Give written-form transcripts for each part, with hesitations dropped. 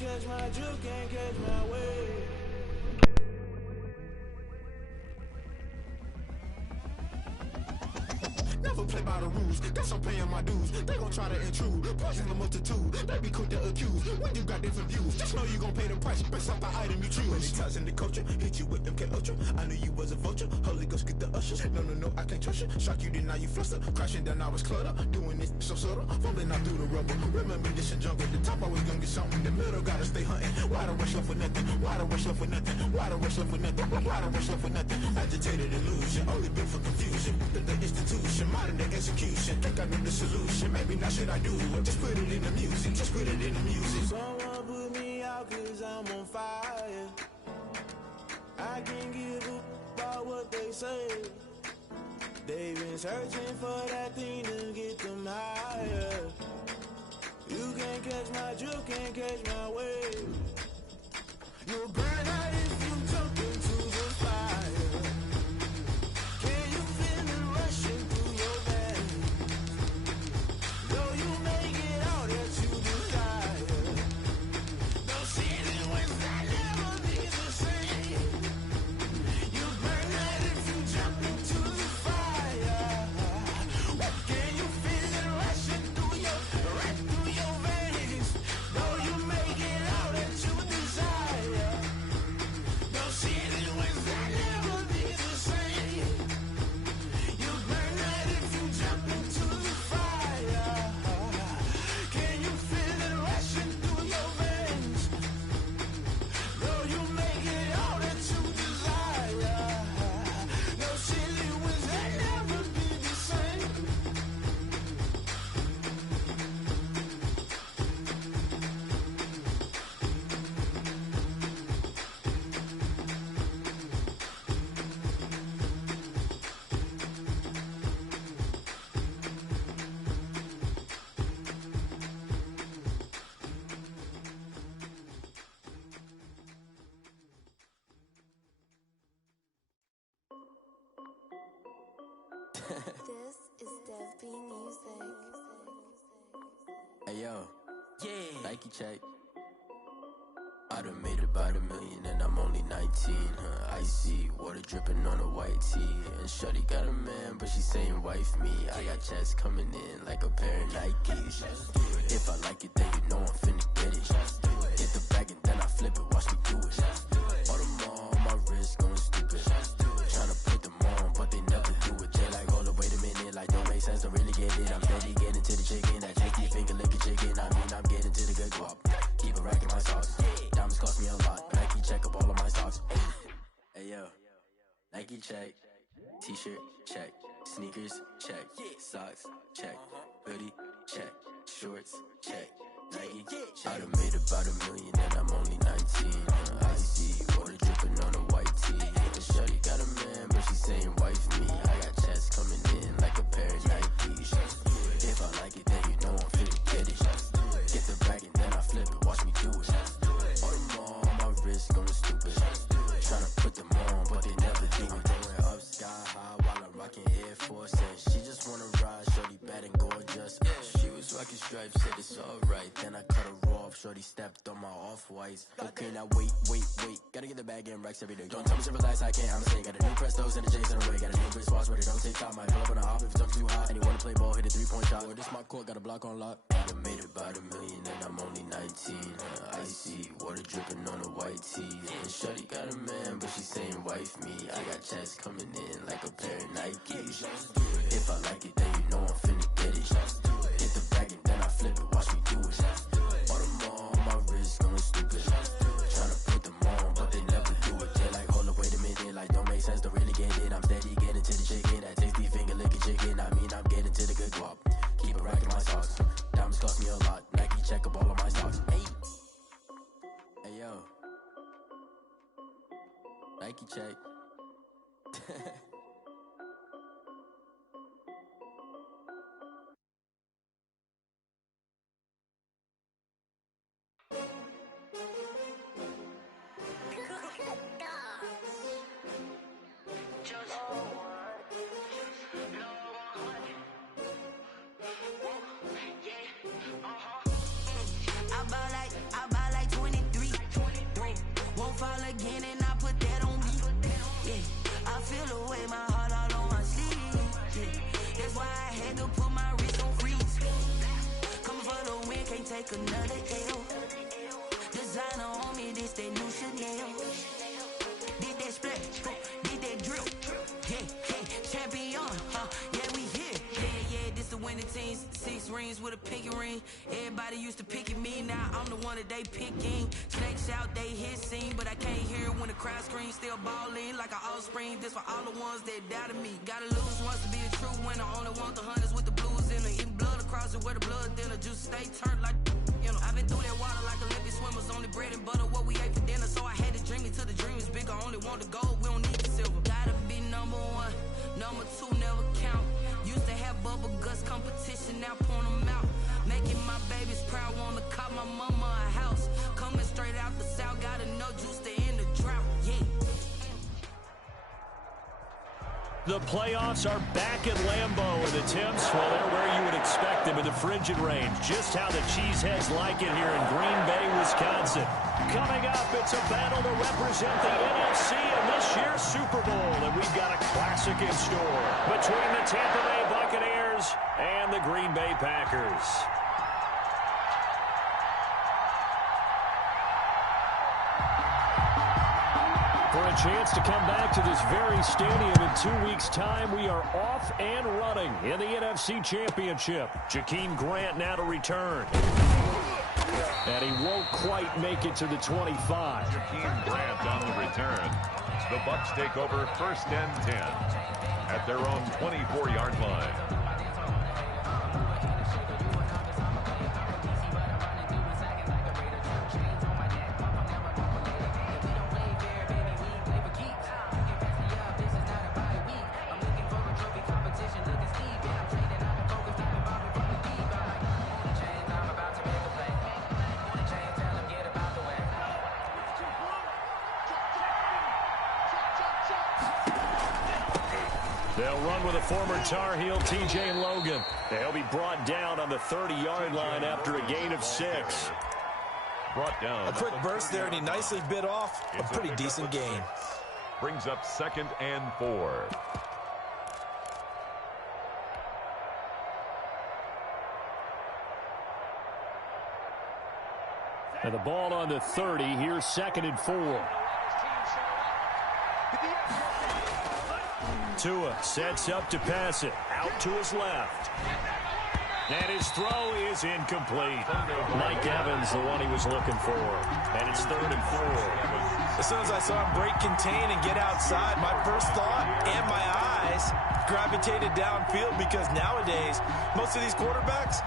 catch my drift, can't catch my wave. Never play by the rules, guess I'm paying my dues. They gon' try to intrude, poison the multitude. They be quick to accuse, when you got different views. Just know you gon' pay the price, based off the item you choose. Many times in the culture, hit you with MK Ultra. I knew you was a vulture, Holy Ghost get the ushers. No, I can't trust you. Shock you, then now you fluster. Crashing down, I was clutter. Doing this so subtle, fumbling out through the rubble. Remember this and jungle, the top always gonna get something. In the middle, gotta stay hunting. Why the rush left for nothing? Why the rush left for nothing? Why the rush left for nothing? Why the rush left for nothing? Agitated illusion, only built for confusion. The institution, modern day execution. Think I know the solution, maybe not should I do it. Just put it in the music, just put it in the music. Someone put me out cause I'm on fire. I can't give a about what they say. They've been searching for that thing to get them higher. You can't catch my drift, can't catch my wave. You'll burn out if you jump into the fire. Can you feel it rushing through your veins? Though you make it all that you desire. No ceiling wins that never be the same. You burn out if you jump into the fire. Can you feel it rushing through your veins? Though you make it all that you desire. No ceiling wins that never be the same. You burn out if you jump into the fire. Can you feel it rushing through your veins? Though you make it all that you desire. No ceiling wins that never be the same. This is Dev B Music. Hey yo, yeah, Nike check. I done made about $1 million and I'm only 19. Icy water dripping on a white tee. And shorty got a man, but she saying wife me. I got checks coming in like a pair of Nikes. If I like it, then you know I'm finna get it. Get the bag and then I flip it, watch me do it. All them all on my wrist going stupid. Tryna put them on, but they never do it. They like, hold up, wait a minute, like don't make sense, don't really get it. I'm steady getting to the chicken, that tasty finger licking chicken. I mean, I'm getting to the good guap. Keep a rack in my socks. Diamonds cost me a lot. Nike check up all of my stocks. Hey yo, Nike check. T-shirt check. Sneakers check. Socks check. Hoodie check. Shorts check. Nike check. I done made about $1 million and I'm only 19. Icy water dripping on a white tee. And shorty got a man, but she saying wife me. I got checks coming in like a pair of Nikes. If I like it, then you know I'm finna get it. Get the bag and then I flip it, watch me do it. All them all on my wrist going stupid. Tryna put them on, but they never do it. Going up sky high while I'm rocking Air Force. And she just wanna ride, shorty bad and gorgeous. She was rocking stripes, said it's alright. Then I cut her off, shorty stepped on my off-whites. Okay, now wait. Gotta get the bag and racks every day. Don't tell me to relax, I can't, I'm saying. Got a new Prestos and a J's in the way. Got a new wristwatch, but it don't take time. Might pull up on a hop if it's up too hot. And you wanna play ball, hit a 3-point shot. Or this my court, got a block on lock. I done made about $1 million and I'm only 19. Icy water dripping on a white tee. And shorty got a man, but she saying wife me. I got checks coming in like a pair of Nikes. If I like it, then you know I'm finna get it. Get the bag and then I flip it, watch me do it. All them all on my wrist going stupid. Tryna put them on, but they never do it. They like, hold up, wait a minute, like don't make sense, don't really get it. I'm steady getting to the chicken, that tasty finger licking chicken. I mean, I'm getting to the good guap. Keep a rack in my socks. Diamonds cost me a lot. Nike check up all of my stocks. Hey yo, Nike check. I buy like 20 I had to put my wrist on freeze. Coming for the win, can't take another L. Designer on me, this that new Chanel. Did that split, did that drill. Yeah, champion, yeah, we here. Yeah, this the winning teams. 6 rings with a pinky ring. Everybody used to pick at me, now I'm the one that they picking. Snakes out, they hit scene, but I can't hear it when the crowd screams. Still balling like an offspring. This for all the ones that doubted me. Gotta lose once to be a true winner. Only want the hunters with the blues in it. Eating blood across it where the blood dinner. Juice stay turned like, you know. I've been through that water like Olympic swimmers. Only bread and butter, what we ate for dinner. So I had to dream it till the dream is bigger. Only want the gold, we don't need the silver. Gotta be number 1, number 2 never count. Used to have bubble guts competition, now point them out. Making my babies proud, wanna call my mama a house. Coming straight out the south, gotta know juice to end the drought, yeah. The playoffs are back at Lambeau, and the temps, well, they're where you would expect them in the frigid range. Just how the Cheeseheads like it here in Green Bay, Wisconsin. Coming up, it's a battle to represent the NFC in this year's Super Bowl, and we've got a classic in store between the Tampa Bay Buccaneers and the Green Bay Packers. For a chance to come back to this very stadium in 2 weeks' time, we are off and running in the NFC Championship. Jakeem Grant now to return. And he won't quite make it to the 25. Jakeem Grant on the return. The Bucs take over 1st and 10 at their own 24-yard line. They'll run with a former Tar Heel, T.J. Logan. They'll be brought down on the 30-yard line after a gain of 6. Brought down. A quick burst there, and he nicely bit off a pretty decent gain. Brings up 2nd and 4. And the ball on the 30. Here's 2nd and 4. Tua sets up to pass it. Out to his left. And his throw is incomplete. Mike Evans, the one he was looking for. And it's 3rd and 4. As soon as I saw him break contain and get outside, my first thought and my eyes gravitated downfield, because nowadays, most of these quarterbacks,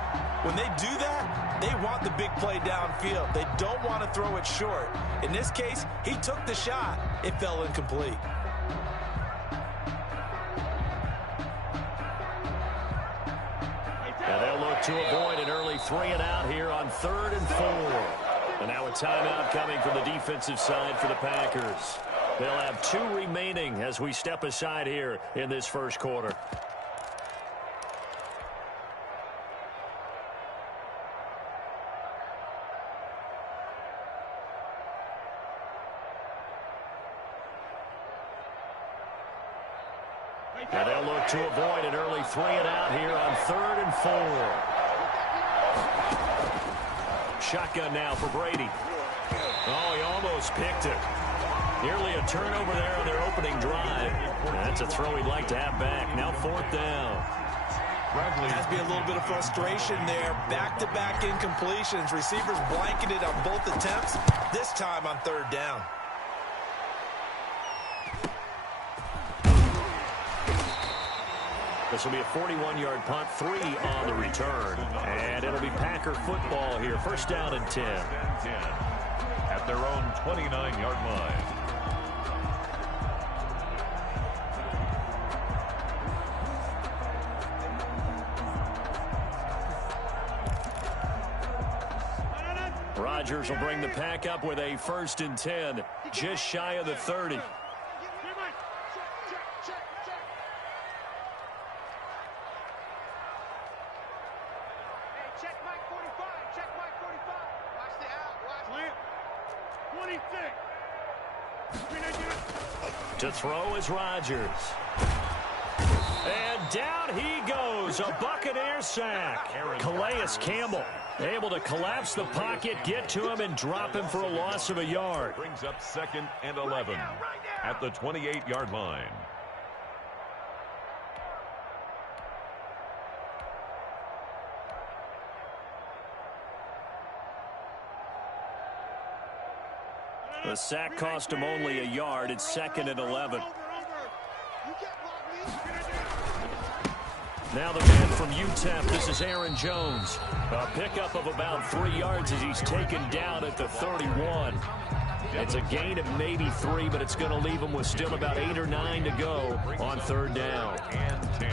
when they do that, they want the big play downfield. They don't want to throw it short. In this case, he took the shot. It fell incomplete. And they'll look to avoid an early 3-and-out here on 3rd and 4. And now a timeout coming from the defensive side for the Packers. They'll have 2 remaining as we step aside here in this first quarter. And they'll look to avoid an early 3-and-out here on 3rd and 4. Shotgun now for Brady. Oh, he almost picked it. Nearly a turnover there on their opening drive. That's a throw he'd like to have back. Now 4th down. Has to be a little bit of frustration there. Back-to-back incompletions. Receivers blanketed on both attempts. This time on 3rd down. This will be a 41-yard punt, 3 on the return. And it'll be Packer football here. 1st down and 10. At their own 29-yard line. Rodgers will bring the Pack up with a 1st and 10, just shy of the 30. To throw is Rodgers. And down he goes, a Buccaneer sack. Calais Campbell able to collapse the pocket, get to him, and drop him for a loss of a yard. Brings up 2nd and 11 at the 28-yard line. The sack cost him only a yard. It's 2nd and 11. Now the man from UTEP, this is Aaron Jones. A pickup of about 3 yards as he's taken down at the 31. It's a gain of maybe 3, but it's going to leave him with still about 8 or 9 to go on 3rd down. And 10.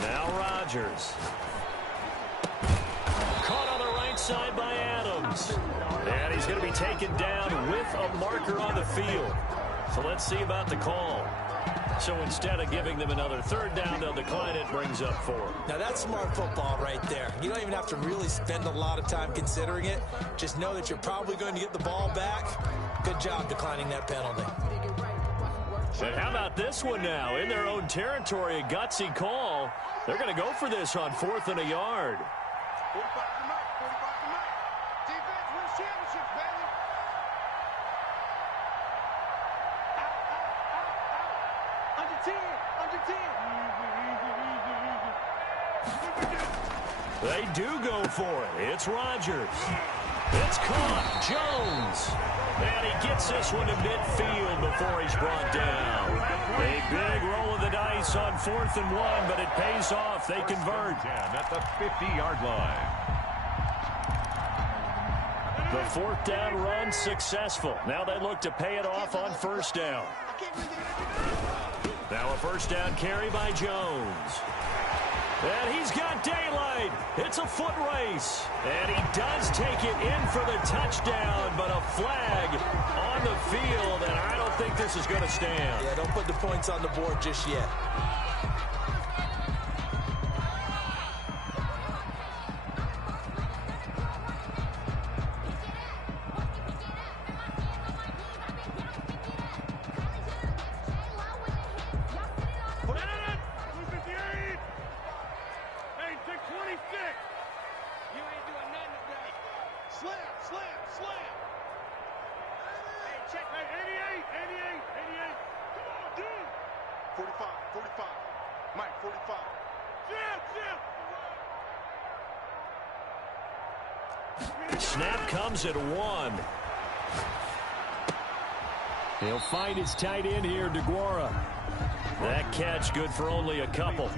Now Rodgers. Caught on the right side by Adams. And he's going to be taken down with a marker on the field. So let's see about the call. So instead of giving them another 3rd down, they'll decline it, brings up 4. Now that's smart football right there. You don't even have to really spend a lot of time considering it. Just know that you're probably going to get the ball back. Good job declining that penalty. And how about this one now? In their own territory, a gutsy call. They're going to go for this on 4th and a yard. Defense wins championships, baby. Under 10, under 10. They do go for it. It's Rodgers. It's caught. Jones. And he gets this one to midfield before he's brought down. A big roll of the dice on 4th and 1, but it pays off. They convert. 10 at the 50-yard line. The 4th down run successful. Now they look to pay it off on 1st down. Now a 1st down carry by Jones. And he's got daylight. It's a foot race. And he does take it in for the touchdown, but a flag on the field, and I don't think this is going to stand. Yeah, don't put the points on the board just yet. Snap comes at 1. He'll find his tight end here, DeGuara. That catch good for only a couple.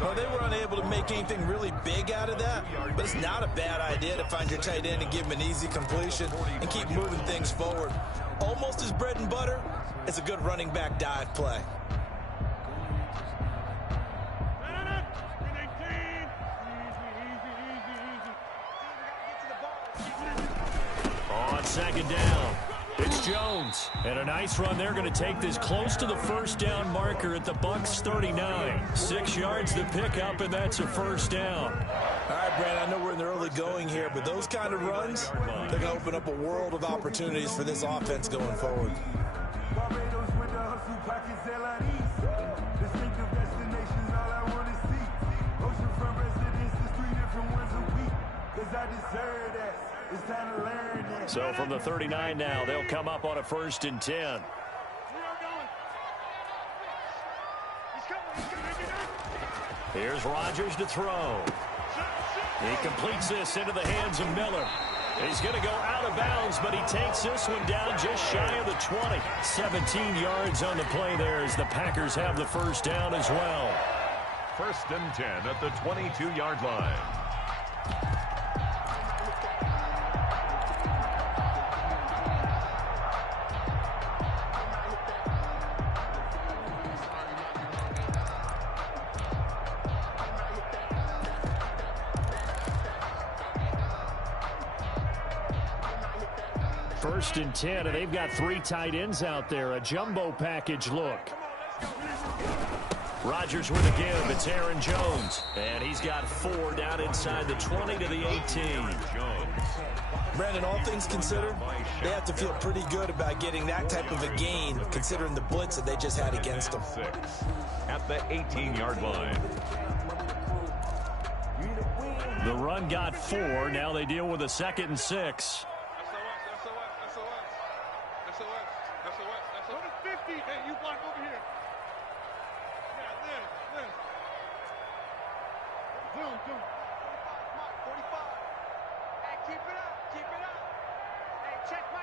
Well, they were unable to make anything really big out of that, but it's not a bad idea to find your tight end and give him an easy completion and keep moving things forward. Almost as bread and butter as a good running back dive play. On 2nd down, it's Jones. And a nice run. They're going to take this close to the 1st down marker at the Bucs 39. 6 yards to pick up, and that's a 1st down. All right, Brad, I know we're in the early going here, but those kind of runs, they're going to open up a world of opportunities for this offense going forward. So from the 39 now, they'll come up on a 1st and 10. Here's Rodgers to throw. He completes this into the hands of Miller. He's going to go out of bounds, but he takes this one down just shy of the 20. 17 yards on the play there as the Packers have the 1st down as well. 1st and 10 at the 22-yard line. 1st and 10, and they've got 3 tight ends out there. A jumbo package look. Rodgers with a give. It's Aaron Jones. And he's got 4 down inside the 20 to the 18. Brandon, all things considered, they have to feel pretty good about getting that type of a gain, considering the blitz that they just had against them. 6 at the 18-yard line. The run got 4. Now they deal with a 2nd and 6. Hey, you block over here. Yeah, this. Zoom. 45. Hey, keep it up. Hey, check my.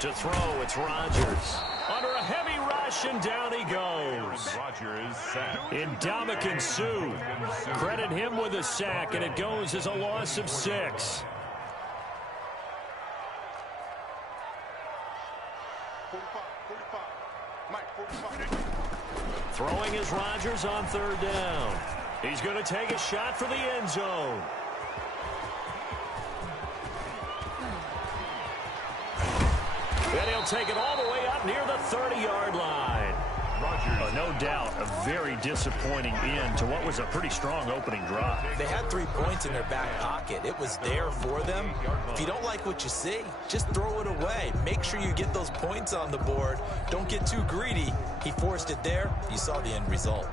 To throw, it's Rodgers. Under a heavy rush, and down he goes. Rodgers sacked. Ndamukong Suh. Credit him with a sack, and it goes as a loss of 6. 45. Mike, 45. Throwing is Rodgers on 3rd down. He's going to take a shot for the end zone. And he'll take it all the way up near the 30-yard line. Rodgers. No doubt a very disappointing end to what was a pretty strong opening drive. They had 3 points in their back pocket. It was there for them. If you don't like what you see, just throw it away. Make sure you get those points on the board. Don't get too greedy. He forced it there. You saw the end result.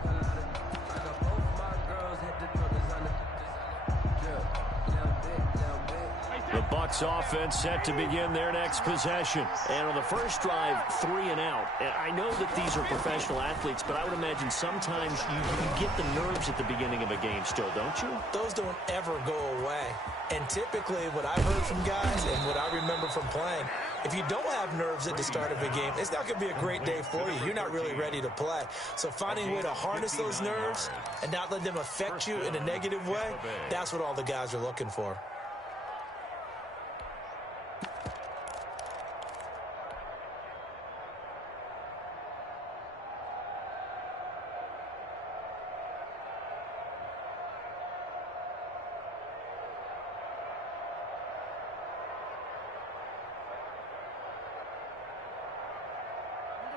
The Bucs offense set to begin their next possession. And on the first drive, 3 and out. And I know that these are professional athletes, but I would imagine sometimes you get the nerves at the beginning of a game still, don't you? Those don't ever go away. And typically what I've heard from guys and what I remember from playing, if you don't have nerves at the start of a game, it's not going to be a great day for you. You're not really ready to play. So finding a way to harness those nerves and not let them affect you in a negative way, that's what all the guys are looking for.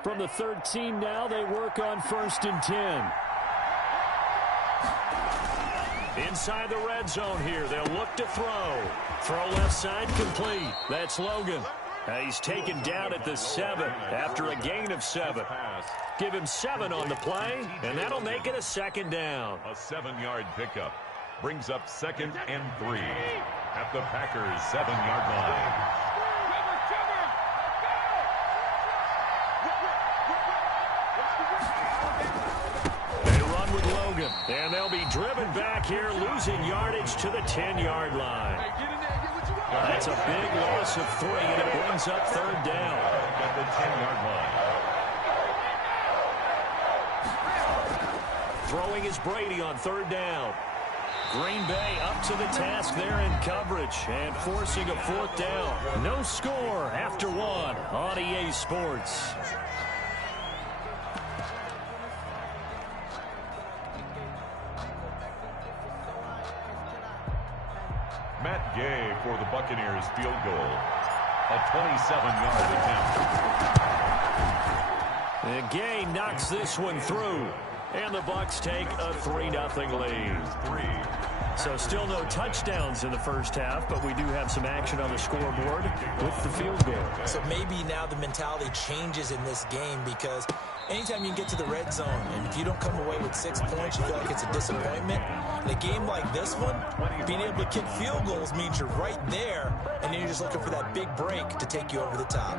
From the 13 now, they work on 1st and 10. Inside the red zone here, they'll look to throw. Throw left side complete. That's Logan. He's taken down at the 7 after a gain of 7. Give him 7 on the play, and that'll make it a 2nd down. A 7-yard pickup brings up 2nd and 3 at the Packers' 7-yard line. And they'll be driven back here, losing yardage to the 10-yard line. That's a big loss of 3, and it brings up 3rd down. At the 10-yard line. Throwing is Brady on 3rd down. Green Bay up to the task there in coverage and forcing a 4th down. No score after 1 on EA Sports. Matt Gay for the Buccaneers field goal. A 27-yard attempt. And Gay knocks this one through. And the Bucs take a 3-0 lead. So still no touchdowns in the first half, but we do have some action on the scoreboard with the field goal. So maybe now the mentality changes in this game because anytime you can get to the red zone, and if you don't come away with 6 points, you feel like it's a disappointment. In a game like this one, being able to kick field goals means you're right there, and then you're just looking for that big break to take you over the top.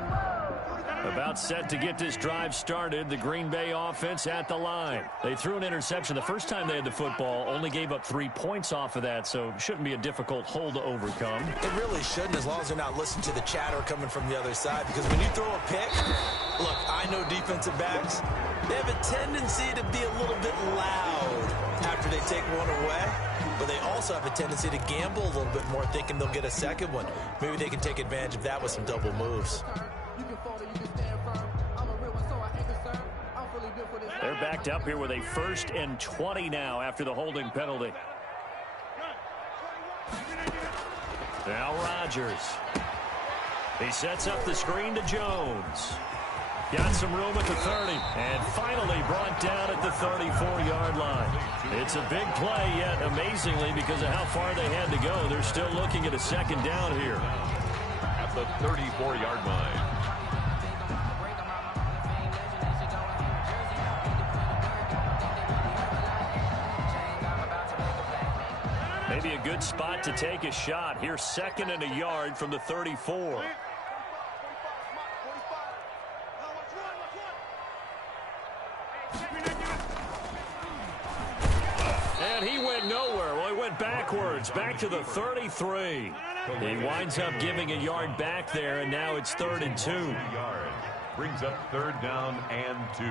About set to get this drive started, the Green Bay offense at the line. They threw an interception the first time they had the football, only gave up 3 points off of that, so shouldn't be a difficult hole to overcome. It really shouldn't, as long as they're not listening to the chatter coming from the other side, because when you throw a pick, look, I know defensive backs, they have a tendency to be a little bit loud after they take one away, but they also have a tendency to gamble a little bit more, thinking they'll get a second one. Maybe they can take advantage of that with some double moves. They're backed up here with a 1st and 20 now after the holding penalty. Now Rodgers. He sets up the screen to Jones. Got some room at the 30, and finally brought down at the 34-yard line. It's a big play, yet amazingly, because of how far they had to go, they're still looking at a second down here. At the 34-yard line. Maybe a good spot to take a shot. Here's 2nd and a yard from the 34. And he went nowhere. Well, he went backwards, back to the 33. He winds up giving a yard back there, and now it's 3rd and 2. Brings up 3rd down and 2.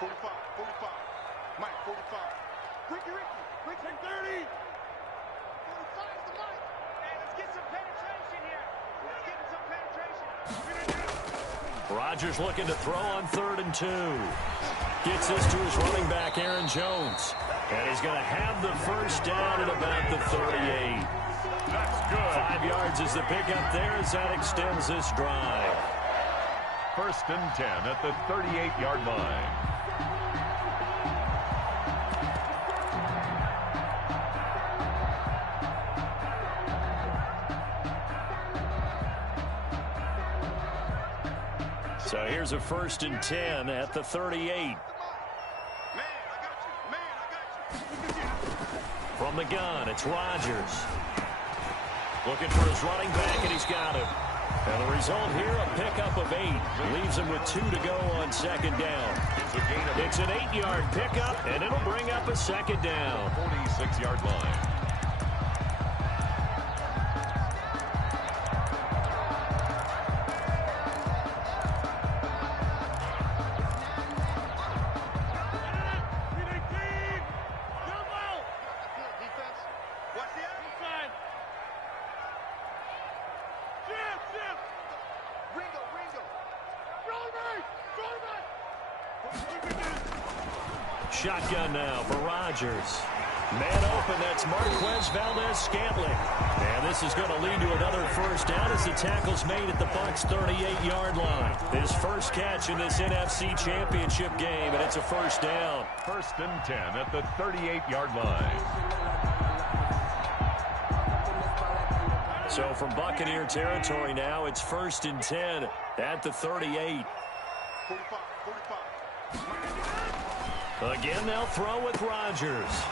45, 45. Mike, 45. Ricky, 30. 45 is the Mike. Hey, let's get some penetration here. Let's get some penetration. Rodgers looking to throw on 3rd and 2. Gets this to his running back, Aaron Jones. And he's going to have the first down at about the 38. That's good. 5 yards is the pickup there as that extends this drive. 1st and 10 at the 38-yard line. So here's a 1st and 10 at the 38. From the gun, it's Rodgers. Looking for his running back, and he's got him. And the result here, a pickup of 8. Leaves him with 2 to go on 2nd down. It's an 8-yard pickup, and it'll bring up a 2nd down. 46-yard line. Shotgun now for Rodgers. Man open, that's Marquez Valdez-Scantling. And this is going to lead to another first down as the tackle's made at the Bucs' 38-yard line. His first catch in this NFC Championship game, and it's a first down. 1st and 10 at the 38-yard line. So from Buccaneer territory now, it's 1st and 10 at the 38. 45. Again, they'll throw with Rodgers.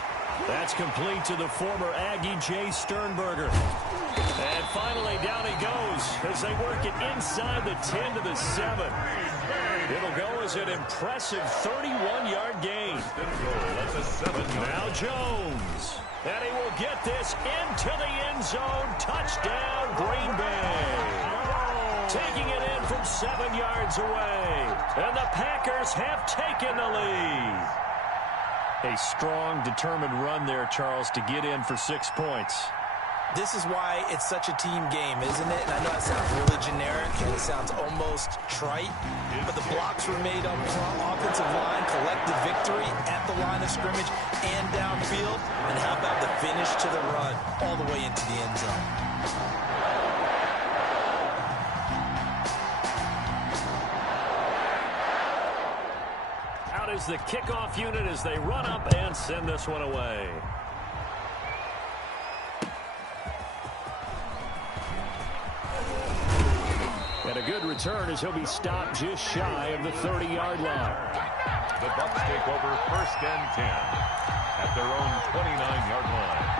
That's complete to the former Aggie Jay Sternberger. And finally, down he goes as they work it inside the 10 to the 7. It'll go as an impressive 31-yard gain. Now Jones. And he will get this into the end zone. Touchdown, Green Bay. Taking it in from 7 yards away. And the Packers have taken the lead. A strong, determined run there, Charles, to get in for 6 points. This is why it's such a team game, isn't it? And I know it sounds really generic and it sounds almost trite, but the blocks were made up front, offensive line, collective victory at the line of scrimmage and downfield. And how about the finish to the run all the way into the end zone? Is the kickoff unit as they run up and send this one away. And a good return as he'll be stopped just shy of the 30-yard line. The Bucs take over 1st and 10 at their own 29-yard line.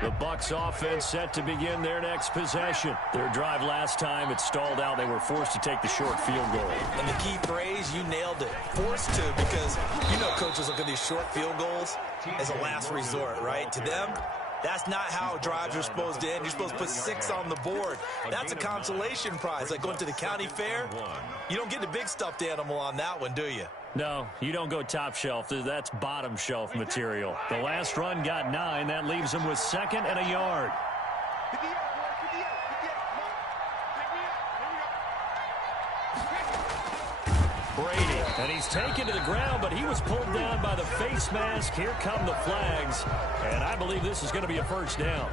The Bucs offense set to begin their next possession. Their drive last time, it stalled out. They were forced to take the short field goal. And the key phrase, you nailed it. Forced to, because you know coaches look at these short field goals as a last resort, right? To them, that's not how drives are supposed to end. You're supposed to put 6 on the board. That's a consolation prize, like going to the county fair. You don't get the big stuffed animal on that one, do you? No, you don't go top shelf. That's bottom shelf material. The last run got 9. That leaves him with 2nd and a yard. Brady, and he's taken to the ground, but he was pulled down by the face mask. Here come the flags, and I believe this is going to be a first down.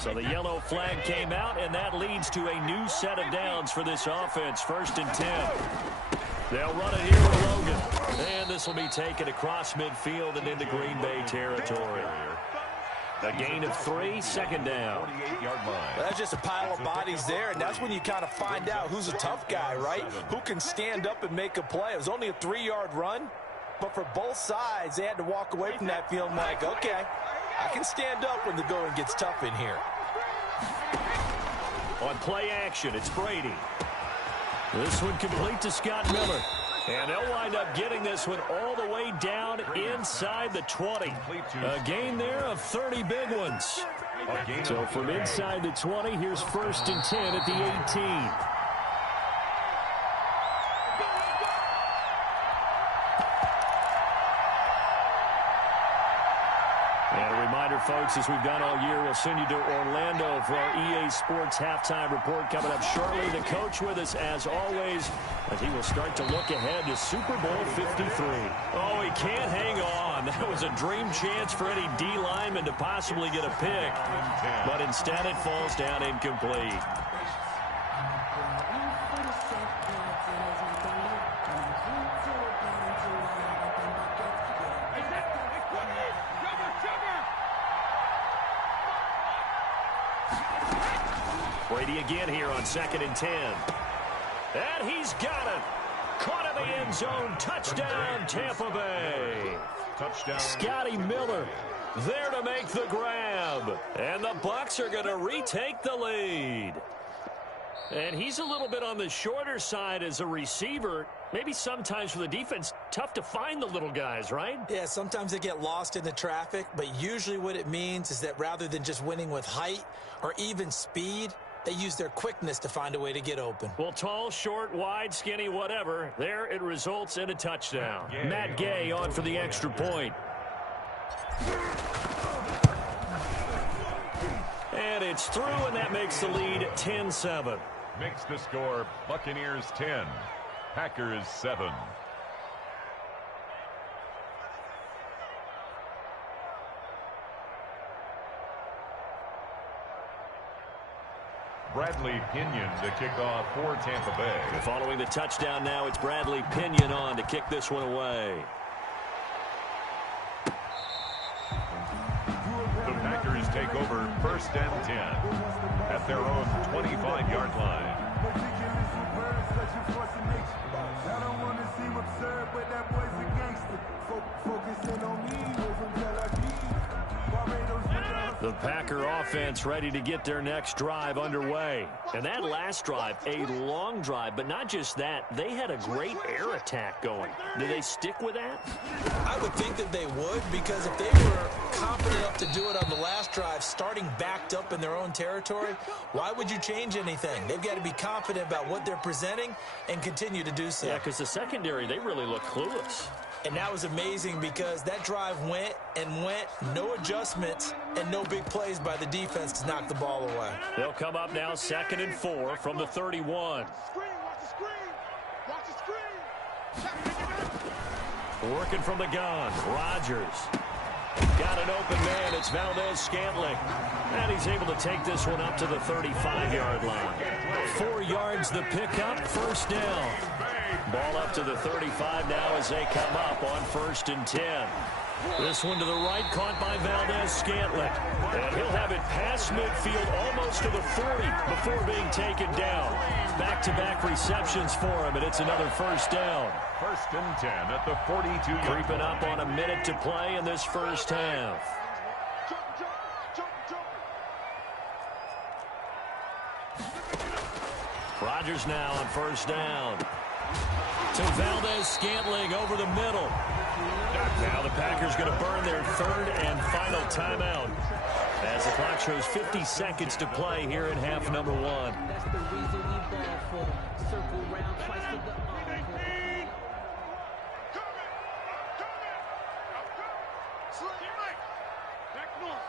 So the yellow flag came out, and that leads to a new set of downs for this offense. 1st and 10. They'll run it here with Logan. And this will be taken across midfield and into Green Bay territory. A gain of 3, 2nd down. 48-yard line. Well, that's just a pile of bodies there, and that's when you kind of find out who's a tough guy, right? Who can stand up and make a play. It was only a 3-yard run, but for both sides, they had to walk away from that feeling like, okay, I can stand up when the going gets tough in here. On play action, it's Brady. This one complete to Scott Miller. And they'll wind up getting this one all the way down inside the 20. A gain there of 30 big ones. So from inside the 20, here's 1st and 10 at the 18. And a reminder, folks, as we've done all year, we'll send you to Orlando for our EA Sports halftime report coming up shortly. The coach with us, as always, as he will start to look ahead to Super Bowl 53. Oh, he can't hang on. That was a dream chance for any D lineman to possibly get a pick, but instead it falls down incomplete. Brady again here on 2nd and 10. And he's got it. Caught in the end zone. Touchdown, Tampa Bay. Touchdown. Scotty Miller there to make the grab. And the Bucs are going to retake the lead. And he's a little bit on the shorter side as a receiver. Maybe sometimes for the defense, tough to find the little guys, right? Yeah, sometimes they get lost in the traffic, but usually what it means is that rather than just winning with height or even speed, they use their quickness to find a way to get open. Well, tall, short, wide, skinny, whatever. There it results in a touchdown. Matt Gay on for the extra point. And it's through, and that makes the lead 10-7. Makes the score Buccaneers 10, Packers 7. Bradley Pinion to kick off for Tampa Bay. Following the touchdown now, it's Bradley Pinion on to kick this one away. The Packers take over 1st and 10 at their own 25-yard line. The Packer offense ready to get their next drive underway. And that last drive, a long drive, but not just that, they had a great air attack going. Do they stick with that? I would think that they would, because if they were confident enough to do it on the last drive, starting backed up in their own territory, why would you change anything? They've got to be confident about what they're presenting and continue to do so. Yeah, because the secondary, they really look clueless. And that was amazing because that drive went and went, no adjustments and no big plays by the defense to knock the ball away. They'll come up now 2nd and 4 from the 31. Working from the gun, Rodgers. Got an open man, it's Valdez-Scantling. And he's able to take this one up to the 35-yard line. 4 yards the pickup, 1st down. Ball up to the 35 now as they come up on 1st and 10. This one to the right, caught by Valdez-Scantling. And he'll have it past midfield almost to the 40 before being taken down. Back-to-back receptions for him, and it's another 1st down. 1st and 10 at the 42-yard line. Creeping up on a minute to play in this first half. Rodgers now on 1st down. To Valdez-Scantling over the middle. Now the Packers going to burn their third and final timeout as the clock shows 50 seconds to play here in half number one. That's the reason we ball for them. Circle round twice to the Back north.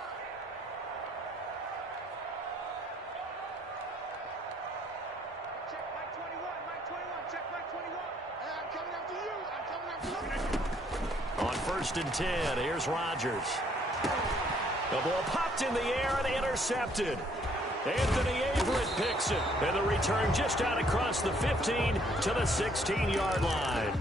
Check Mike 21. Check Mike 21. Hey, I'm coming after you. On 1st and 10, here's Rodgers. The ball popped in the air and intercepted. Anthony Averett picks it. And the return just out across the 15 to the 16-yard line.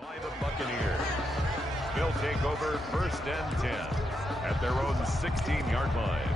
By the Buccaneers. They'll take over 1st and 10 at their own 16-yard line.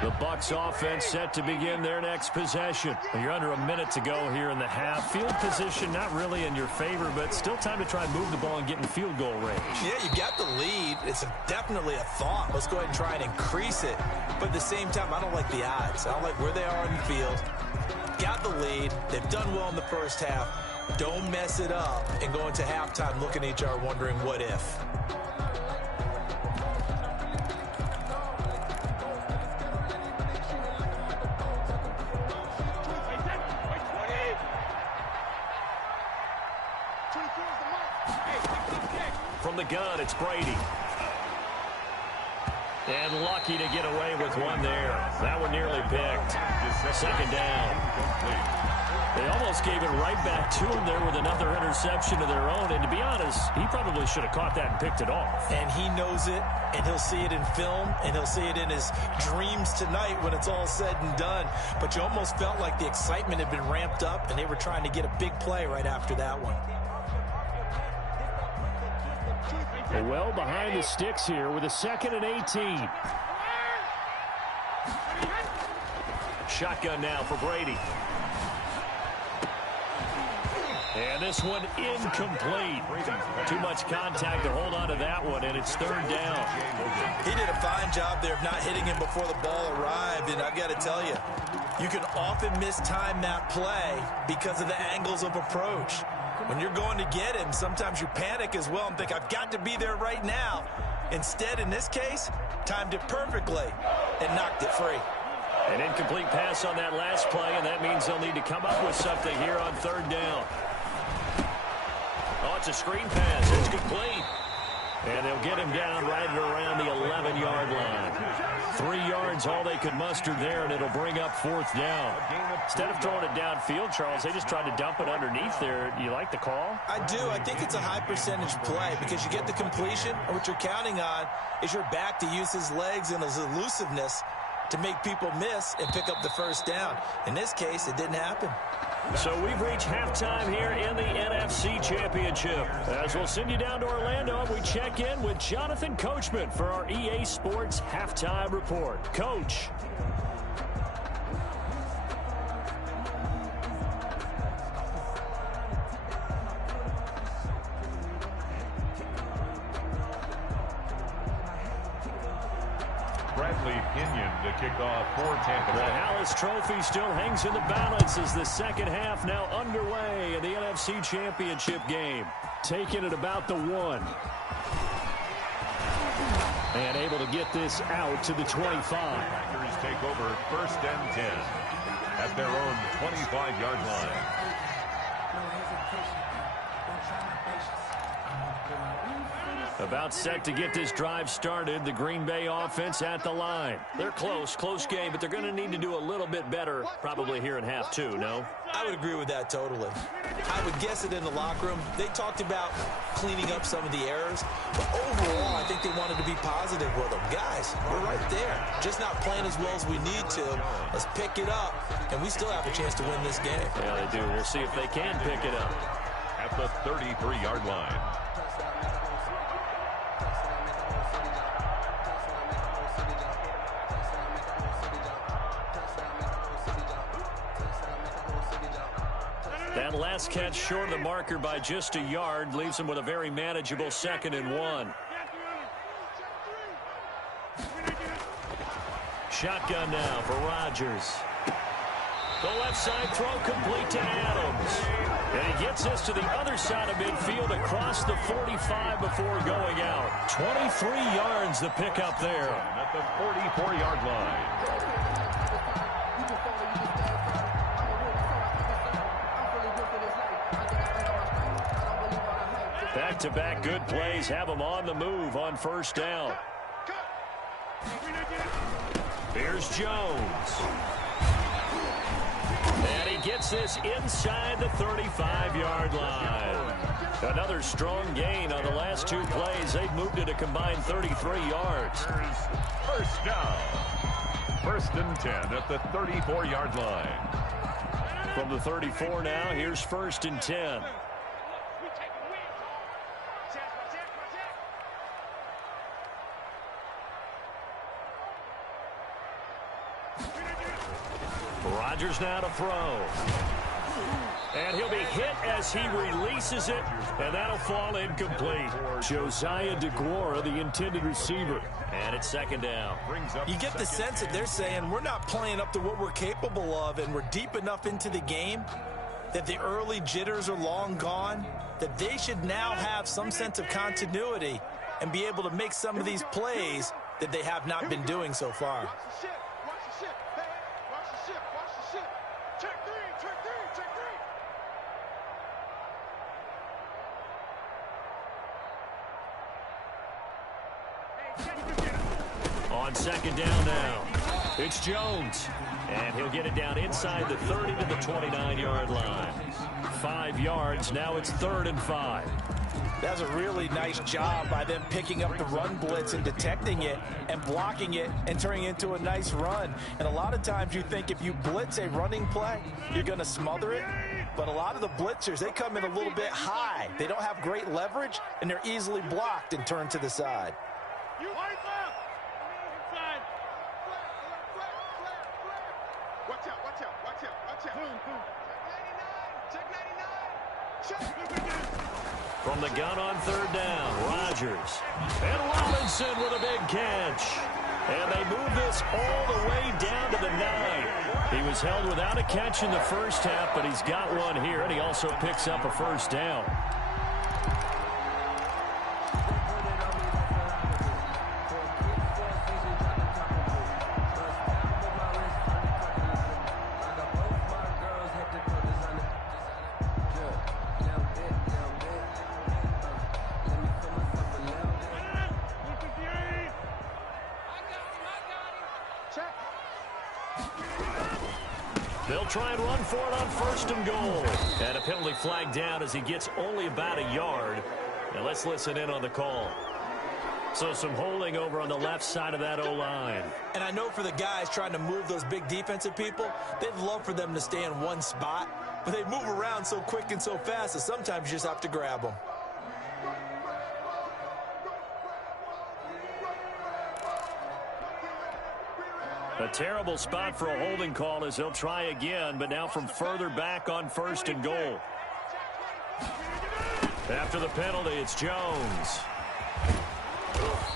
The Bucs offense set to begin their next possession. You're under a minute to go here in the half. Field position not really in your favor, but still time to try and move the ball and get in field goal range. Yeah, you got the lead. It's definitely a thought. Let's go ahead and try and increase it. But at the same time, I don't like the odds. I don't like where they are in the field. Got the lead. They've done well in the first half. Don't mess it up and go into halftime looking at each other wondering what if. From the gun, it's Brady. And lucky to get away with one there. That one nearly picked. 2nd down. They almost gave it right back to him there with another interception of their own. And to be honest, he probably should have caught that and picked it off. And he knows it, and he'll see it in film, and he'll see it in his dreams tonight when it's all said and done. But you almost felt like the excitement had been ramped up, and they were trying to get a big play right after that one. Well behind the sticks here with a 2nd and 18. Shotgun now for Brady. And this one incomplete. Too much contact to hold on to that one, and it's 3rd down. He did a fine job there of not hitting him before the ball arrived, and I've got to tell you, you can often mistime that play because of the angles of approach. When you're going to get him, sometimes you panic as well and think, I've got to be there right now. Instead, in this case, timed it perfectly and knocked it free. An incomplete pass on that last play, and that means they'll need to come up with something here on 3rd down. Oh, it's a screen pass. It's complete. And they'll get him down right around the 11-yard line. 3 yards, all they could muster there, and it'll bring up 4th down. Instead of throwing it downfield, Charles, they just tried to dump it underneath there. You like the call? I do. I think it's a high percentage play because you get the completion, and what you're counting on is your back to use his legs and his elusiveness to make people miss and pick up the 1st down. In this case, it didn't happen. So we've reached halftime here in the NFC Championship. As we'll send you down to Orlando, we check in with Jonathan Coachman for our EA Sports Halftime Report. Coach. To kick off for Tampa Bay. The Hallis Trophy still hangs in the balance as the 2nd half now underway in the NFC Championship game. Taking it about the 1. And able to get this out to the 25. Packers take over 1st and 10 at their own 25-yard line. About set to get this drive started. The Green Bay offense at the line. They're close game, but they're going to need to do a little bit better probably here in half two, no? I would agree with that totally. I would guess it in the locker room. They talked about cleaning up some of the errors, but overall, I think they wanted to be positive with them. Guys, we're right there. Just not playing as well as we need to. Let's pick it up, and we still have a chance to win this game. Yeah, they do. We'll see if they can pick it up. At the 33-yard line. That last catch short of the marker by just a yard leaves him with a very manageable 2nd and 1. Shotgun now for Rodgers. The left side throw complete to Adams. And he gets this to the other side of midfield across the 45 before going out. 23 yards the pickup there. At the 44-yard line. Back-to-back good plays have him on the move on first down. Here's Jones. And he gets this inside the 35-yard line. Another strong gain on the last two plays. They've moved it a combined 33 yards. First down. 1st and 10 at the 34-yard line. From the 34 now, here's 1st and 10. Rodgers now to throw. And he'll be hit as he releases it, and that'll fall incomplete. Josiah DeGuara, the intended receiver. And it's 2nd down. You get the sense that they're saying we're not playing up to what we're capable of, and we're deep enough into the game that the early jitters are long gone, that they should now have some sense of continuity and be able to make some of these plays that they have not been doing so far. On 2nd down now, it's Jones. And he'll get it down inside the 30 to the 29-yard line. 5 yards, now it's 3rd and 5. That's a really nice job by them picking up the run blitz and detecting it and blocking it and turning it into a nice run. And a lot of times you think if you blitz a running play, you're going to smother it. But a lot of the blitzers, they come in a little bit high. They don't have great leverage, and they're easily blocked and turned to the side. From the gun on 3rd down, Rodgers. And Robinson with a big catch. And they move this all the way down to the 9. He was held without a catch in the first half, but he's got one here, and he also picks up a 1st down. They'll try and run for it on 1st and goal. And a penalty flag down as he gets only about a yard. Now let's listen in on the call. So some holding over on the left side of that O-line. And I know for the guys trying to move those big defensive people, they'd love for them to stay in one spot. But they move around so quick and so fast that sometimes you just have to grab them. A terrible spot for a holding call as they'll try again, but now from further back on 1st and goal. After the penalty, it's Jones.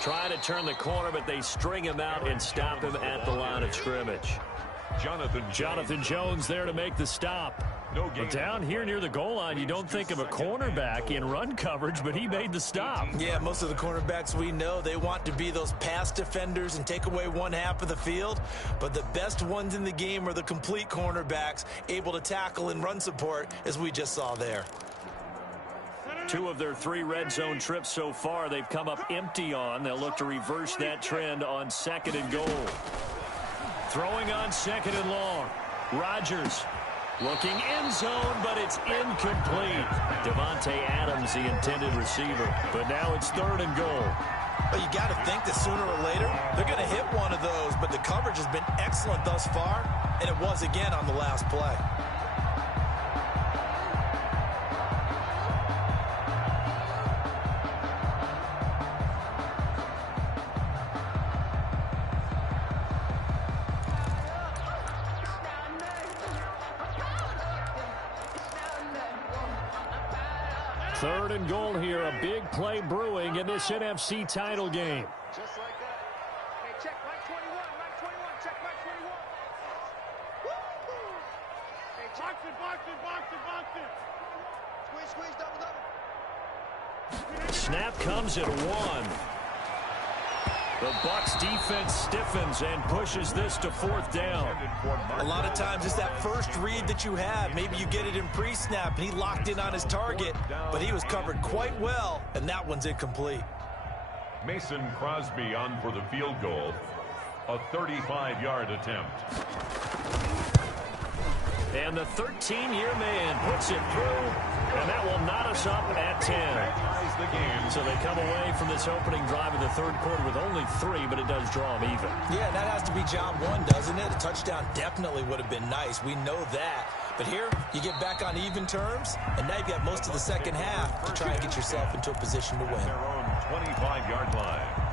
Trying to turn the corner, but they string him out and stop him at the line of scrimmage. Jonathan Jones there to make the stop. But down here near the goal line, you don't think of a cornerback in run coverage, but he made the stop. Yeah, most of the cornerbacks we know, they want to be those pass defenders and take away one half of the field. But the best ones in the game are the complete cornerbacks, able to tackle and run support, as we just saw there. 2 of their 3 red zone trips so far, they've come up empty on. They'll look to reverse that trend on 2nd and goal. Throwing on 2nd and long. Rodgers looking end zone, but it's incomplete. Devontae Adams, the intended receiver. But now it's 3rd and goal. Well, you got to think that sooner or later they're going to hit one of those, but the coverage has been excellent thus far, and it was again on the last play. Third and goal here, a big play brewing in this NFC title game. Just like that. Hey, check Mike 21, Mike 21, check Mike 21. Woo! Hey, check box it. Squeeze, double. Snap comes at 1. The Bucs defense stiffens and pushes this to 4th down. A lot of times it's that first read that you have. Maybe you get it in pre-snap, and he locked in on his target, but he was covered quite well, and that one's incomplete. Mason Crosby on for the field goal. A 35-yard attempt. And the 13-year man puts it through, and that will knot us up at 10. The game. So they come away from this opening drive in the 3rd quarter with only 3, but it does draw them even. Yeah, that has to be job 1, doesn't it? A touchdown definitely would have been nice. We know that. But here, you get back on even terms, and now you've got most of the second half to try and get yourself into a position to win. Their own 25-yard line.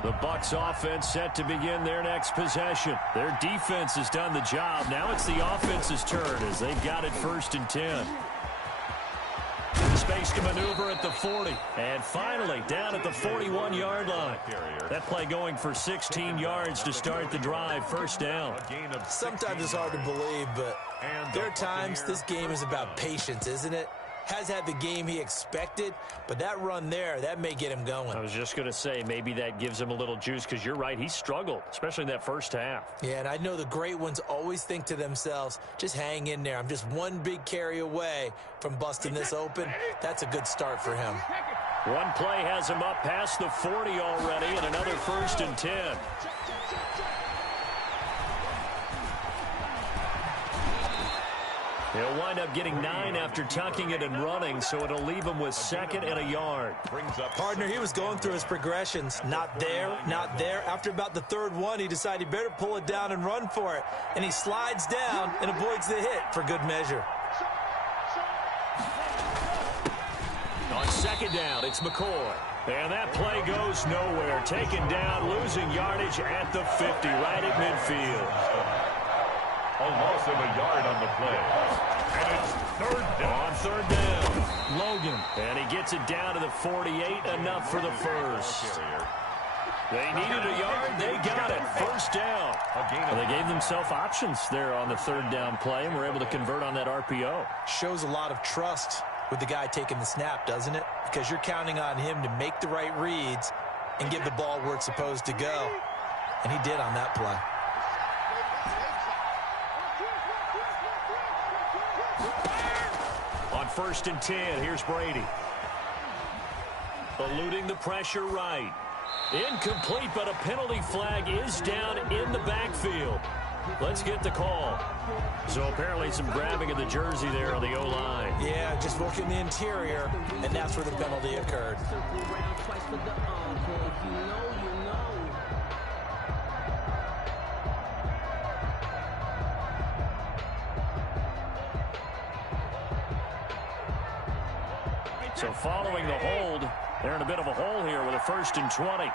The Bucs offense set to begin their next possession. Their defense has done the job. Now it's the offense's turn as they've got it 1st and 10. Space to maneuver at the 40. And finally down at the 41-yard line. That play going for 16 yards to start the drive. 1st down. Sometimes it's hard to believe, but there are times this game is about patience, isn't it? Has had the game he expected, but that run there, that may get him going. I was just going to say, maybe that gives him a little juice because you're right, he struggled, especially in that first half. Yeah, and I know the great ones always think to themselves, just hang in there. I'm just one big carry away from busting this open. That's a good start for him. One play has him up past the 40 already, and another 1st and 10. He'll wind up getting 9 after tucking it and running, so it'll leave him with 2nd and a yard. Partner, he was going through his progressions. Not there, not there. After about the 3rd one, he decided he better pull it down and run for it. And he slides down and avoids the hit for good measure. On 2nd down, it's McCoy. And that play goes nowhere. Taken down, losing yardage at the 50, right at midfield. A loss of a yard on the play. And it's 3rd down. On 3rd down, Logan. And he gets it down to the 48, enough for the first. They needed a yard. They got it. 1st down. And they gave themselves options there on the 3rd down play and were able to convert on that RPO. Shows a lot of trust with the guy taking the snap, doesn't it? Because you're counting on him to make the right reads and give the ball where it's supposed to go. And he did on that play. On 1st and 10, here's Brady. Eluding the pressure right. Incomplete, but a penalty flag is down in the backfield. Let's get the call. So apparently some grabbing of the jersey there on the O-line. Yeah, just working the interior, and that's where the penalty occurred. So following the hold, they're in a bit of a hole here with a 1st and 20.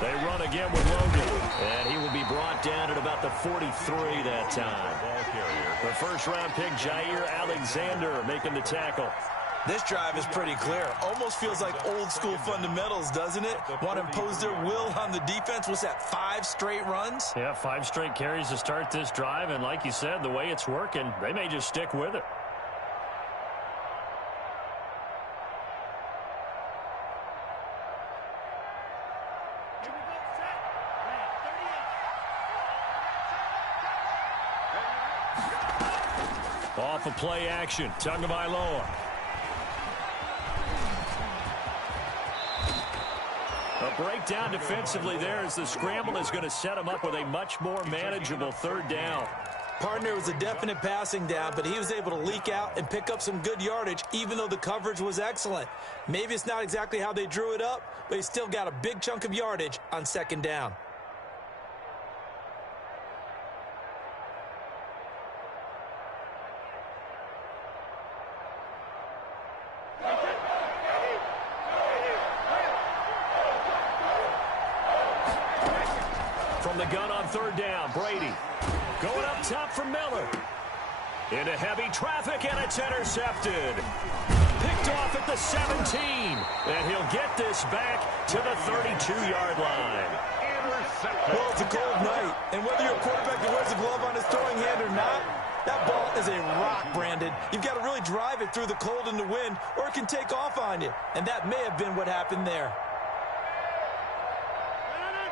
They run again with Logan, and he will be brought down at about the 43 that time. The 1st-round pick, Jair Alexander, making the tackle. This drive is pretty clear. Almost feels like old-school fundamentals, doesn't it? Want to impose their will on the defense. What's that, 5 straight runs? Yeah, 5 straight carries to start this drive, and like you said, the way it's working, they may just stick with it. Off of play action. Tagovailoa. A breakdown defensively there as the scramble is going to set him up with a much more manageable third down. Partner was a definite passing down, but he was able to leak out and pick up some good yardage, even though the coverage was excellent. Maybe it's not exactly how they drew it up, but he still got a big chunk of yardage on second down. From the gun on third down, Brady going up top for Miller. Into heavy traffic, and it's intercepted. Picked off at the 17, and he'll get this back to the 32-yard line. Well, it's a cold night, and whether you're a quarterback that wears a glove on his throwing hand or not, that ball is a rock, Brandon. You've got to really drive it through the cold and the wind, or it can take off on you, and that may have been what happened there.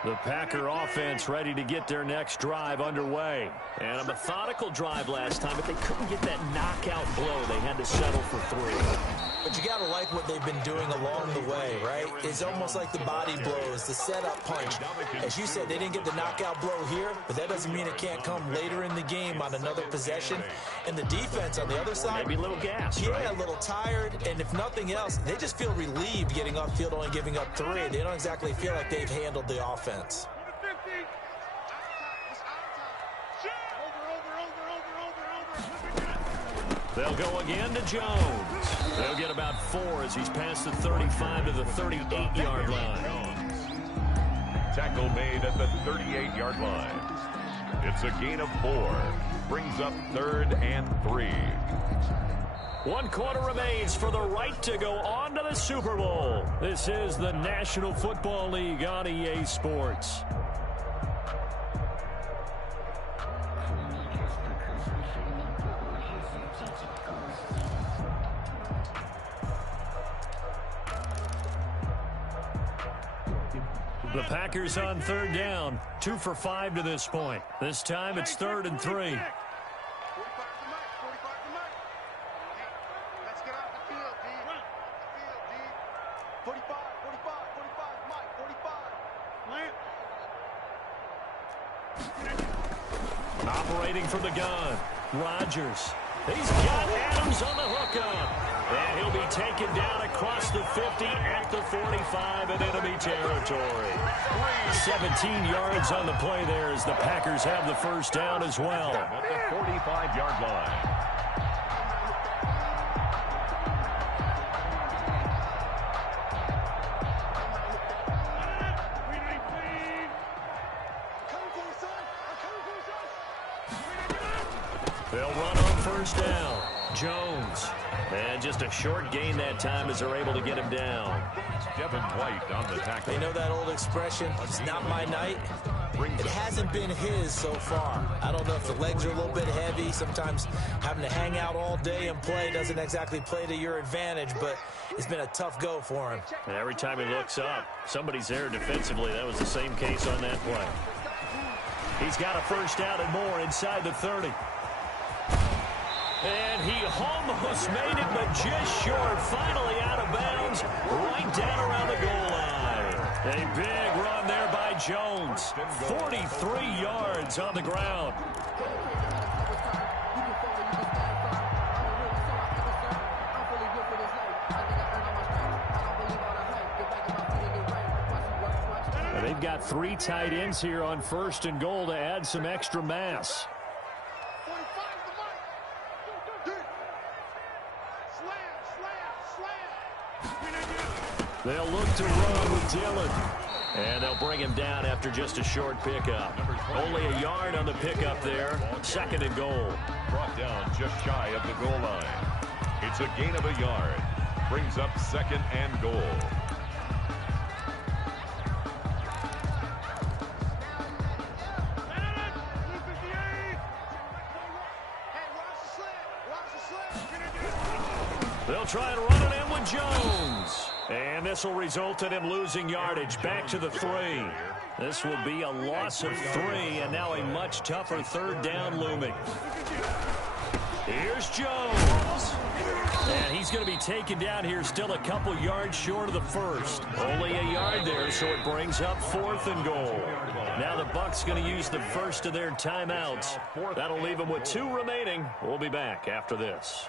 The Packer offense ready to get their next drive underway. And a methodical drive last time, but they couldn't get that knockout blow. They had to settle for 3. But you got to like what they've been doing along the way, right? It's almost like the body blows, the setup punch. As you said, they didn't get the knockout blow here, but that doesn't mean it can't come later in the game on another possession. And the defense on the other side, maybe a little gas, yeah, right? A little tired. And if nothing else, they just feel relieved getting upfield, only giving up 3. They don't exactly feel like they've handled the offense. They'll go again to Jones. They'll get about 4 as he's past the 35 to the 38-yard line. Tackle made at the 38-yard line. It's a gain of 4. Brings up 3rd and 3. 1 quarter remains for the right to go on to the Super Bowl. This is the National Football League on EA Sports. The Packers on third down, 2 for 5 to this point. This time it's 3rd and 3. Operating from the gun, Rodgers. He's got Adams on the hookup. And he'll be taken down across the 50 at the 45 in enemy territory. 17 yards on the play there as the Packers have the first down as well. At the 45-yard line. They'll run on first down. Jones. And just a short gain that time as they're able to get him down. Devin White on the tackle. You know that old expression, it's not my night? It hasn't been his so far. I don't know if the legs are a little bit heavy. Sometimes having to hang out all day and play doesn't exactly play to your advantage, but it's been a tough go for him. And every time he looks up, somebody's there defensively. That was the same case on that play. He's got a first down and more inside the 30. And he almost made it, but just short. Finally out of bounds, right down around the goal line. A big run there by Jones. 43 yards on the ground. And they've got 3 tight ends here on 1st and goal to add some extra mass. They'll look to run with Dillon. And they'll bring him down after just a short pickup. Only a yard on the pickup there. 2nd and goal. Brought down just shy of the goal line. It's a gain of a yard. Brings up 2nd and goal. They'll try and run it in with Jones. And this will result in him losing yardage back to the 3. This will be a loss of 3, and now a much tougher 3rd down looming. Here's Jones. And he's going to be taken down here, still a couple yards short of the first. Only a yard there, so it brings up 4th and goal. Now the Bucs going to use the first of their timeouts. That'll leave them with 2 remaining. We'll be back after this.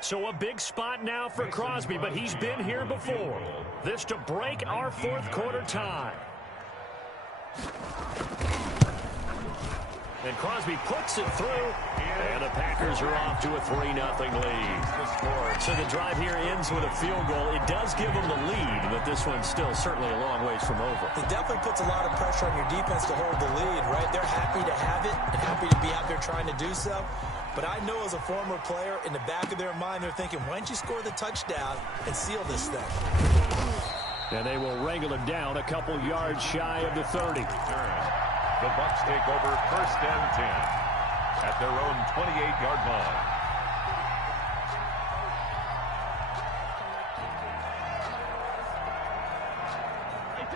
So a big spot now for Crosby, but he's been here before. This to break our 4th quarter tie. And Crosby puts it through, and the Packers are off to a 3-0 lead. So the drive here ends with a field goal. It does give them the lead, but this one's still certainly a long ways from over. It definitely puts a lot of pressure on your defense to hold the lead, right? They're happy to have it and happy to be out there trying to do so. But I know as a former player, in the back of their mind, they're thinking, why don't you score the touchdown and seal this thing? And they will wrangle it down a couple yards shy of the 30. The Bucs take over 1st and 10 at their own 28-yard line.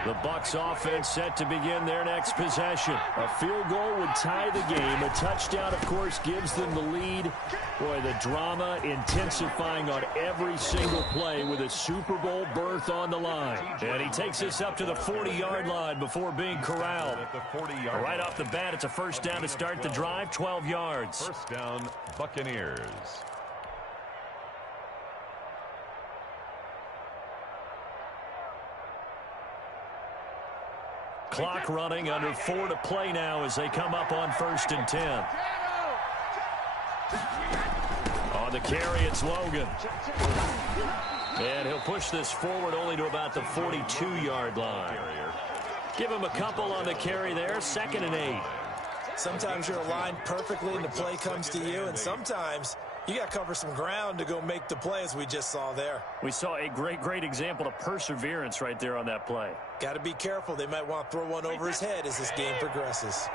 The Bucs offense set to begin their next possession. A field goal would tie the game. A touchdown, of course, gives them the lead. Boy, the drama intensifying on every single play with a Super Bowl berth on the line. And he takes us up to the 40-yard line before being corralled. Right off the bat, it's a first down to start the drive, 12 yards. First down, Buccaneers. Clock running, under 4 to play now as they come up on 1st and 10. On the carry, it's Logan. And he'll push this forward only to about the 42-yard line. Give him a couple on the carry there, 2nd and 8. Sometimes you're aligned perfectly and the play comes to you, and sometimes you got to cover some ground to go make the play, as we just saw there. We saw a great example of perseverance right there on that play. Got to be careful. They might want to throw one over his head as this game progresses.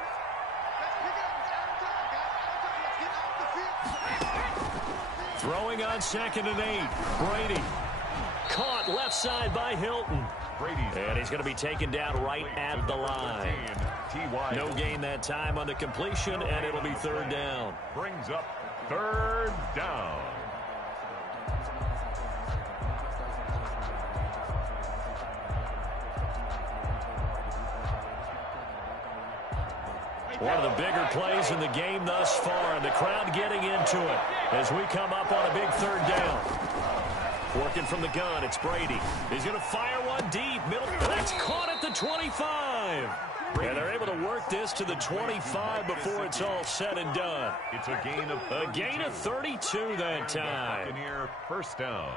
Throwing on 2nd and 8. Brady. Caught left side by Hilton. And he's going to be taken down right at the line. No gain that time on the completion, and it'll be 3rd down. Brings up 3rd down. One of the bigger plays in the game thus far, and the crowd getting into it as we come up on a big 3rd down. Working from the gun, it's Brady. He's going to fire one deep. Middle. That's caught at the 25. And they're able to work this to the 25 before it's all said and done. It's a gain of 32 that time. Buccaneer first down.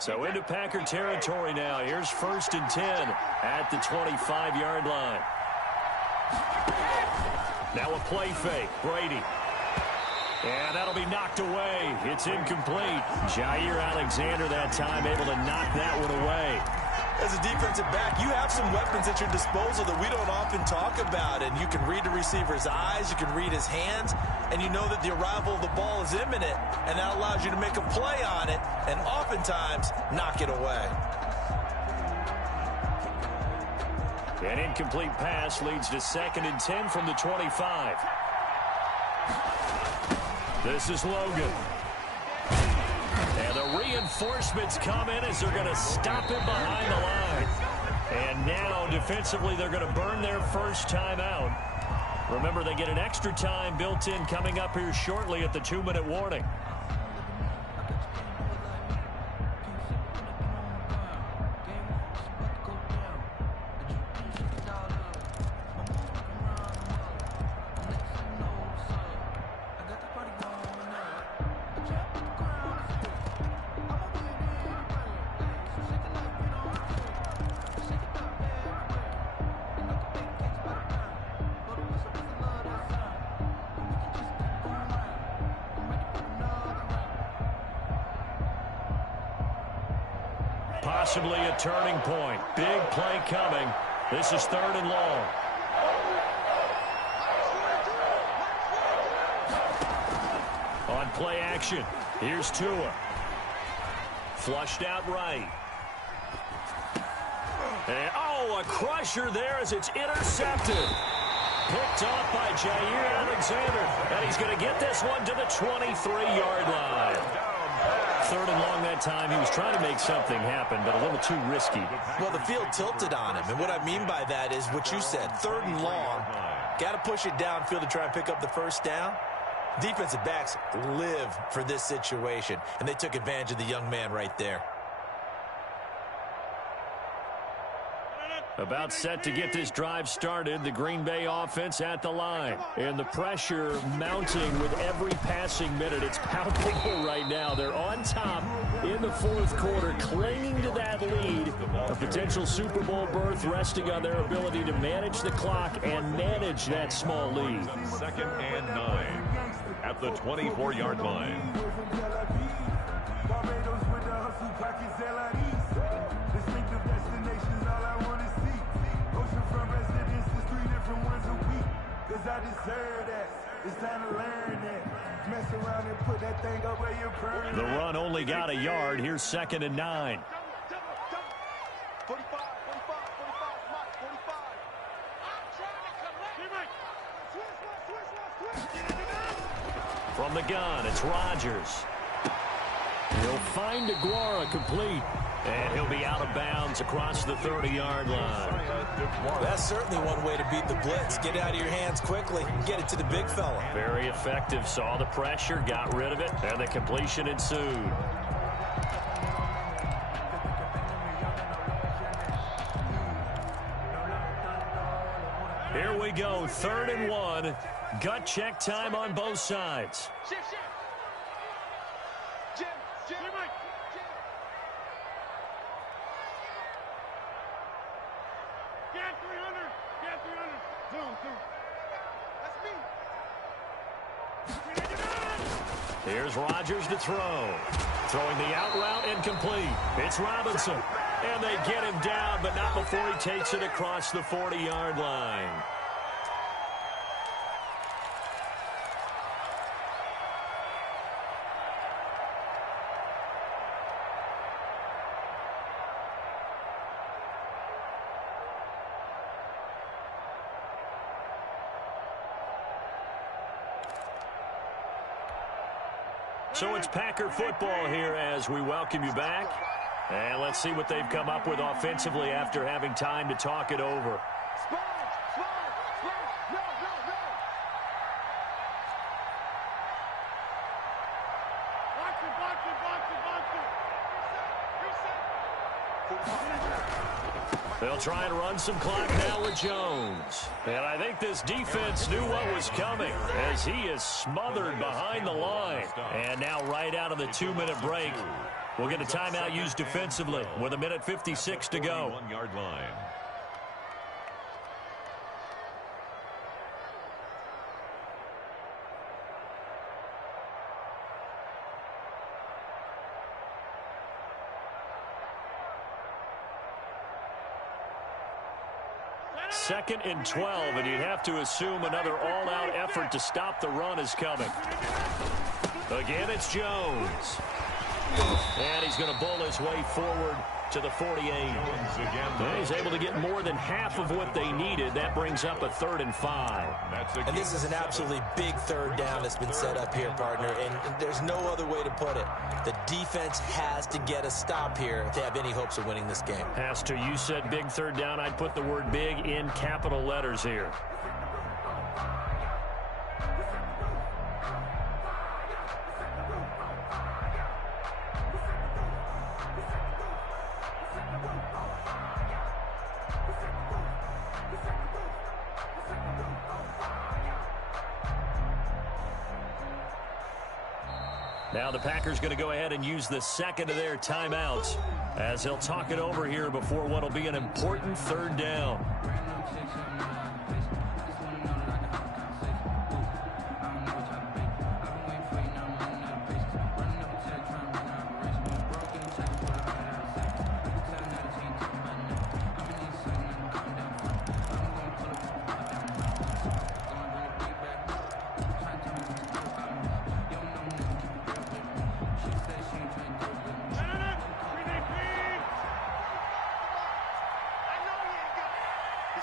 So into Packer territory now. Here's 1st and 10 at the 25-yard line. Now a play fake. Brady. And that'll be knocked away. It's incomplete. Jair Alexander that time able to knock that one away. As a defensive back, you have some weapons at your disposal that we don't often talk about. And you can read the receiver's eyes, you can read his hands, and you know that the arrival of the ball is imminent. And that allows you to make a play on it and oftentimes knock it away. An incomplete pass leads to 2nd and 10 from the 25. This is Logan. And the reinforcements come in as they're going to stop him behind the line. And now, defensively, they're going to burn their first time out. Remember, they get an extra time built in coming up here shortly at the 2-minute warning. Possibly a turning point. Big play coming. This is 3rd and long. play action. Here's Tua. Flushed out right. And, a crusher there as it's intercepted. Picked off by Jair Alexander. And he's going to get this one to the 23-yard line. Third and long that time. He was trying to make something happen, but a little too risky. Well, the field tilted on him. And what I mean by that is what you said. Third and long. Got to push it downfield to try and pick up the first down. Defensive backs live for this situation, and they took advantage of the young man right there. About set to get this drive started, the Green Bay offense at the line. And the pressure mounting with every passing minute. It's palpable right now. They're on top in the fourth quarter, clinging to that lead. A potential Super Bowl berth resting on their ability to manage the clock and manage that small lead. 2nd and 9 at the 24-yard line. I deserve that. It's time to learn that. Mess around and put that thing up where you're burning. The run only got a yard. Here's 2nd and 9. 45, 45, 45, 45. I'm trying to collect. From the gun, it's Rodgers. He'll find Aguara complete. And he'll be out of bounds across the 30-yard line. That's certainly one way to beat the blitz. Get it out of your hands quickly and get it to the big fella. Very effective. Saw the pressure, got rid of it, and the completion ensued. Here we go, 3rd and 1. Gut check time on both sides. Shift. Jim. Get 300. Zoom. That's me. Here's Rodgers to throw. Throwing the out route incomplete. It's Robinson. And they get him down, but not before he takes it across the 40-yard line. So it's Packer football here as we welcome you back. And let's see what they've come up with offensively after having time to talk it over. They'll try and run some clock now with Jones. And I think this defense knew what was coming as he is smothered behind the line. And now right out of the 2-minute break, we'll get a timeout used defensively with 1:56 to go. 1-yard line. Second and 12, and you'd have to assume another all-out effort to stop the run is coming. Again, it's Jones. And he's going to bowl his way forward to the 48. And he's able to get more than half of what they needed. That brings up a 3rd and 5. And this is an absolutely big 3rd down that's been set up here, partner. And there's no other way to put it. The defense has to get a stop here to have any hopes of winning this game. Has to. You said big 3rd down. I'd put the word big in capital letters here. Now the Packers going to go ahead and use the second of their timeouts as they'll talk it over here before what will be an important 3rd down.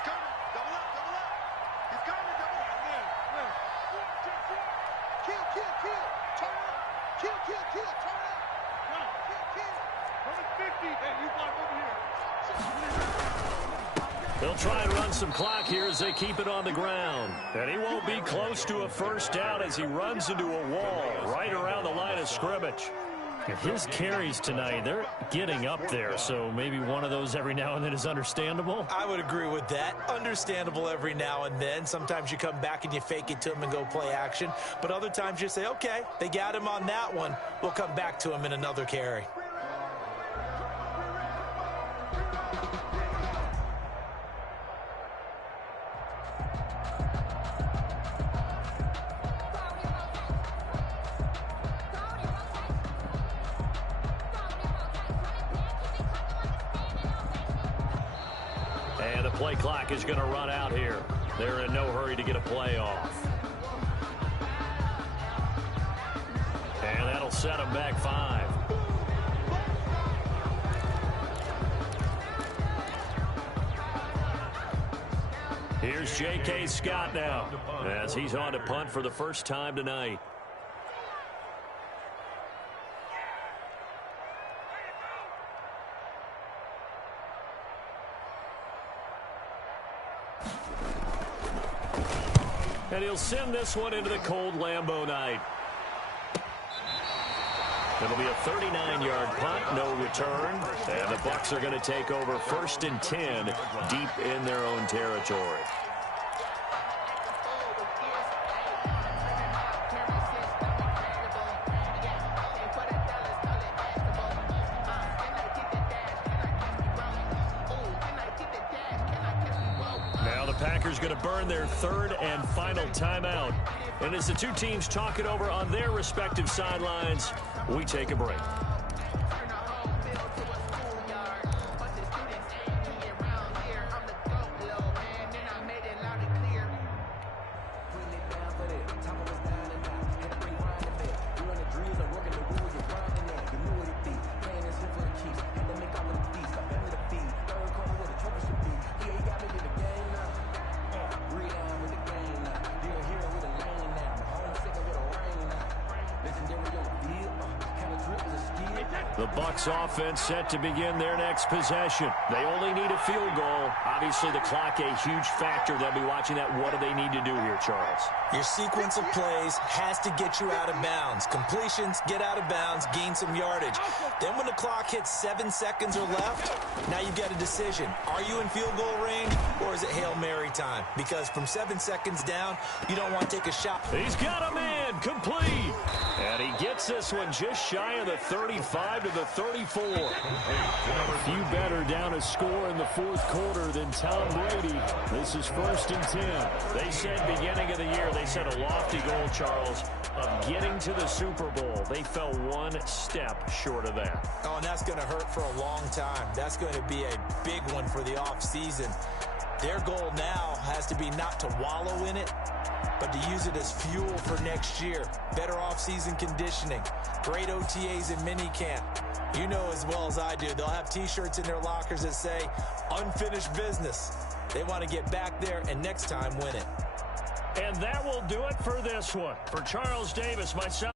coming. Double up, double up. He's coming, double up. Kill, kill, kill. Turn up. Kill, kill, kill. Turn up. Kill, kill. Run it 50. Hey, you block over here. They'll try and run some clock here as they keep it on the ground. And he won't be close to a first down as he runs into a wall right around the line of scrimmage. His carries tonight, they're getting up there, so maybe one of those every now and then is understandable. I would agree with that. Understandable every now and then. Sometimes you come back and you fake it to him and go play action. But other times you say, okay, they got him on that one. We'll come back to him in another carry. And the play clock is going to run out here. They're in no hurry to get a play off. And that'll set them back 5. Here's J.K. Scott now as he's on to punt for the first time tonight. And he'll send this one into the cold Lambeau night. It'll be a 39-yard punt, no return. And the Bucs are going to take over 1st and 10 deep in their own territory. Packers going to burn their 3rd and final timeout. And as the two teams talk it over on their respective sidelines, we take a break. The Bucs offense set to begin their next possession. They only need a field goal. Obviously, the clock a huge factor. They'll be watching that. What do they need to do here, Charles? Your sequence of plays has to get you out of bounds. Completions, get out of bounds, gain some yardage. Then when the clock hits 7 seconds or left, now you've got a decision. Are you in field goal range or is it Hail Mary time? Because from 7 seconds down, you don't want to take a shot. He's got a man complete. And he gets this one just shy of the 35 to the 34. A few better down a score in the 4th quarter than Tom Brady. This is 1st and 10. They said beginning of the year, they set a lofty goal, Charles, of getting to the Super Bowl. They fell one step short of that. Oh, and that's going to hurt for a long time. That's going to be a big one for the offseason. Their goal now has to be not to wallow in it, but to use it as fuel for next year. Better offseason conditioning, great OTAs and minicamp. You know as well as I do, they'll have T-shirts in their lockers that say, unfinished business. They want to get back there and next time win it. And that will do it for this one. For Charles Davis, myself.